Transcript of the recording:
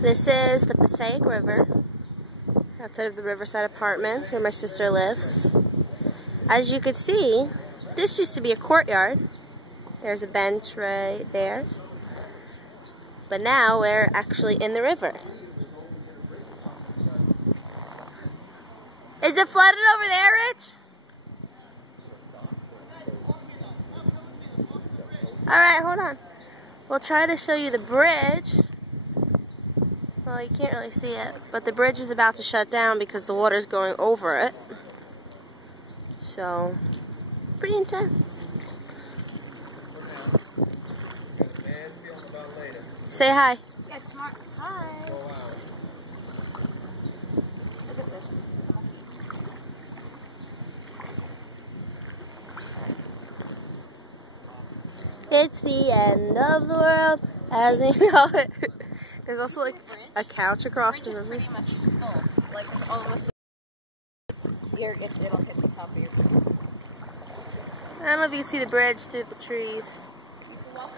This is the Passaic River, outside of the Riverside apartments where my sister lives. As you can see, this used to be a courtyard. There's a bench right there. But now we're actually in the river. Is it flooded over there, Rich? Alright, hold on. We'll try to show you the bridge. Well, you can't really see it, but the bridge is about to shut down because the water's going over it. So, pretty intense. Say hi. Yeah, tomorrow. Hi. Look at this. It's the end of the world as we know it. There's also like a couch across the river. Pretty much full. Like it's almost it'll hit the top of your. I don't know if you can see the bridge through the trees. Well,